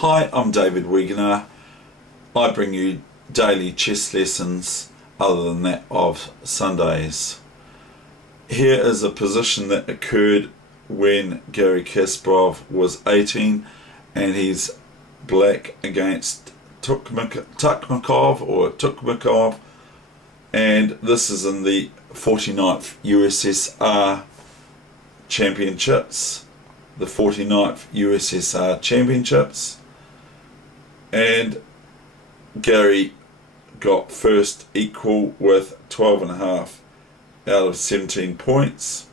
Hi, I'm David Weegenaar. I bring you daily chess lessons other than that of Sundays. Here is a position that occurred when Garry Kasparov was 18 and he's black against Tukmakov, and this is in the 49th USSR Championships, and Garry got first equal with 12.5 out of 17 points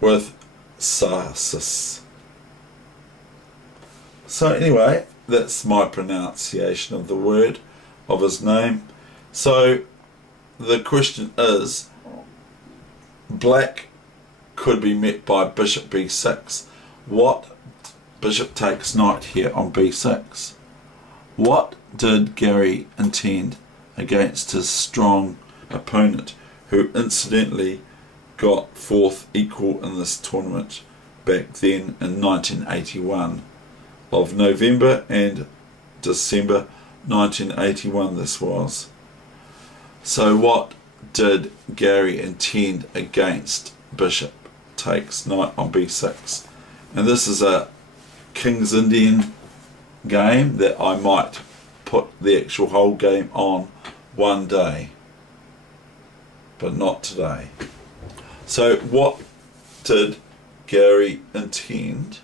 with Sarsis. So anyway, that's my pronunciation of the word of his name. So the question is, black could be met by bishop b6. What? Bishop takes knight here on b6. What did Garry intend against his strong opponent, who incidentally got fourth equal in this tournament back then in 1981, of November and December 1981 this was. So what did Garry intend against bishop takes knight on b6? And this is a King's Indian game that I might put the actual whole game on one day, but not today. So what did Garry intend?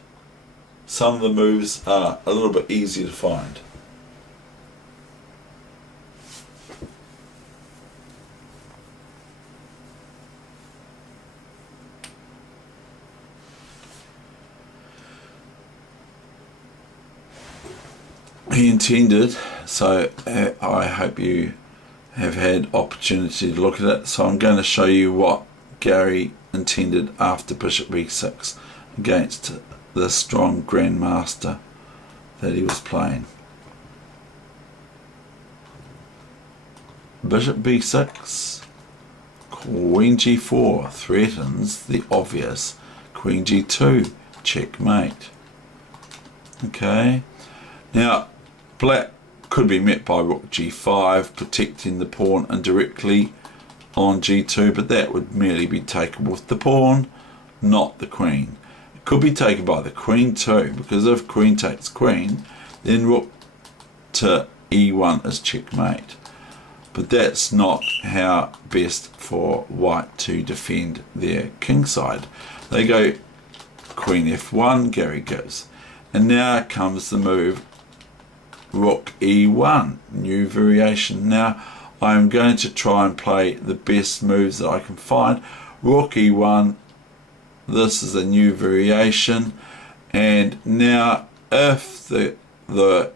Some of the moves are a little bit easier to find. He intended, so I hope you have had opportunity to look at it. So I'm going to show you what Garry intended after bishop b6 against the strong grandmaster that he was playing. Bishop b6, queen g4 threatens the obvious, queen g2, checkmate. Okay, now black could be met by rook g5, protecting the pawn indirectly on g2, but that would merely be taken with the pawn, not the queen. It could be taken by the queen too, because if queen takes queen, then rook to e1 is checkmate. But that's not how best for white to defend their kingside. They go queen f1, Garry gives, and now comes the move rook e1, new variation. Now I'm going to try and play the best moves that I can find. Rook e1, this is a new variation, and now if the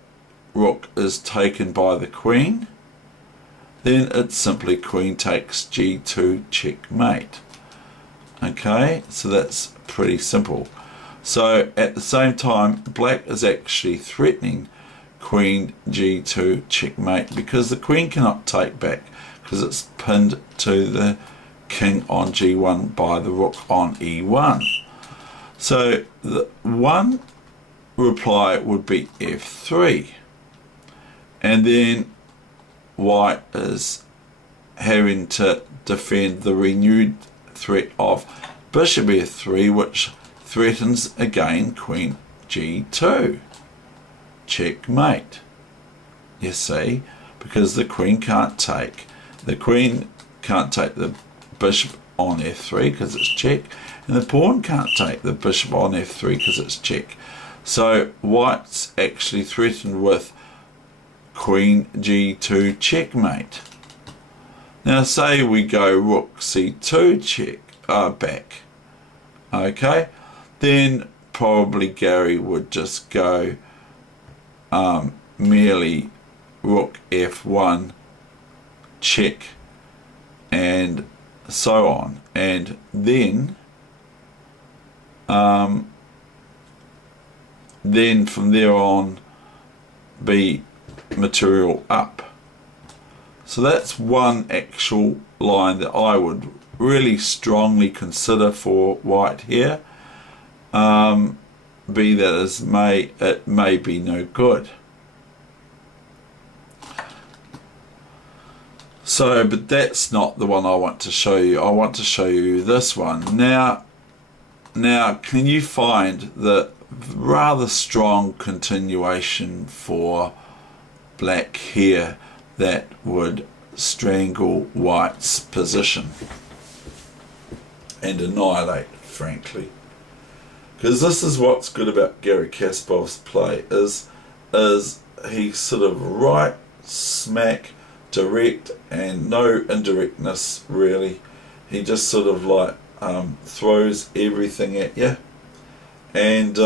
rook is taken by the queen, then it's simply queen takes g2, checkmate. Okay, so that's pretty simple. So at the same time, black is actually threatening queen g2, checkmate, because the queen cannot take back because it's pinned to the king on g1 by the rook on e1. So the one reply would be f3, and then white is having to defend the renewed threat of bishop f3, which threatens again queen g2, checkmate. You see, because the queen can't take the bishop on f3 because it's check, and the pawn can't take the bishop on f3 because it's check. So white's actually threatened with queen g2, checkmate. Now say we go rook c2, check back. Okay, then probably Garry would just go merely rook f1, check, and so on, and then from there on be material up. So that's one actual line that I would really strongly consider for white here. be that as may, it may be no good. So, but that's not the one I want to show you. I want to show you this one. Now, can you find the rather strong continuation for black here that would strangle white's position and annihilate, frankly? Because this is what's good about Garry Kasparov's play, is he's sort of right smack direct and no indirectness really. He just sort of like throws everything at you, and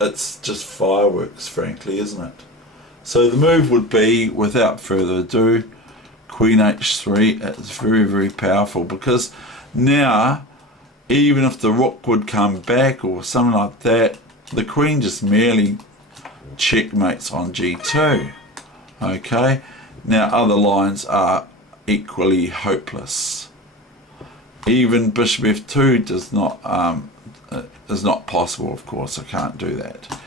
it's just fireworks, frankly, isn't it? So the move would be, without further ado, Queen H3. It's very, very powerful, because now even if the rook would come back or something like that, the queen just merely checkmates on G2. Okay, now other lines are equally hopeless. Even Bishop F2 does not is not possible, of course. I can't do that.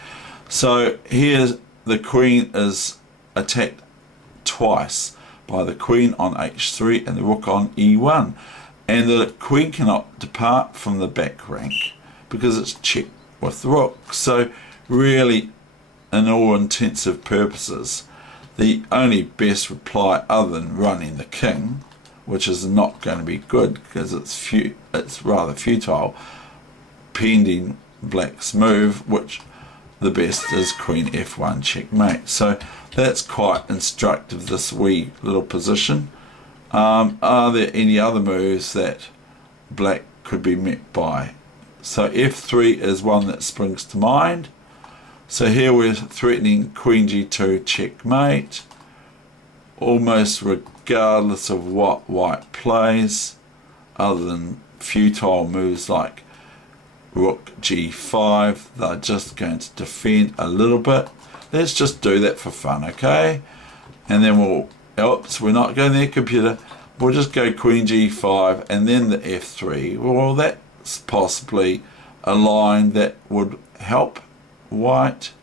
So here's the queen is attacked twice by the queen on H3 and the rook on E1, and the queen cannot depart from the back rank because it's checked with the rook. So really, in all intensive purposes, the only best reply other than running the king, which is not going to be good because it's rather futile, pending black's move, which the best is Queen F1 checkmate. So that's quite instructive, this wee little position. Are there any other moves that black could be met by? So F3 is one that springs to mind. So here we're threatening Queen G2 checkmate, almost regardless of what white plays, other than futile moves like Rook G5. They're just going to defend a little bit. Let's just do that for fun, okay? And then we're not going there, computer. We'll just go Queen G5 and then the F3. Well, that's possibly a line that would help white.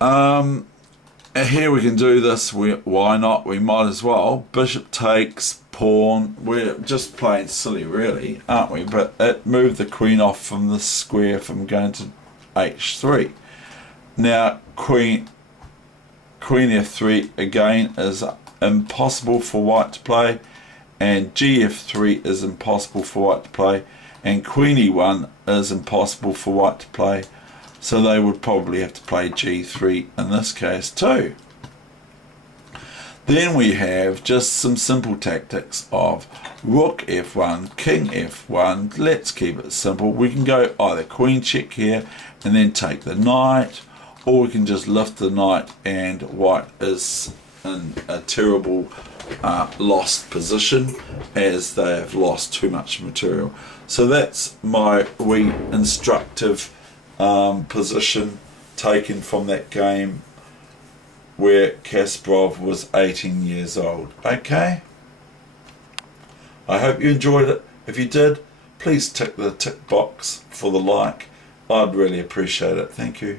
Here we can do this. Why not? We might as well. Bishop takes, pawn. We're just playing silly, really, aren't we? But it moved the queen off from the square from going to H3. Now Queen F3 again is impossible for white to play, and GF3 is impossible for white to play, and Queen E1 is impossible for white to play. So they would probably have to play G3 in this case too. Then we have just some simple tactics of Rook F1, King F1. Let's keep it simple. We can go either Queen check here and then take the knight, or we can just lift the knight and white is in a terrible lost position, as they have lost too much material. So that's my wee instructive position taken from that game where Kasparov was 18 years old. Okay, I hope you enjoyed it. If you did, please tick the tick box for the like. I'd really appreciate it. Thank you.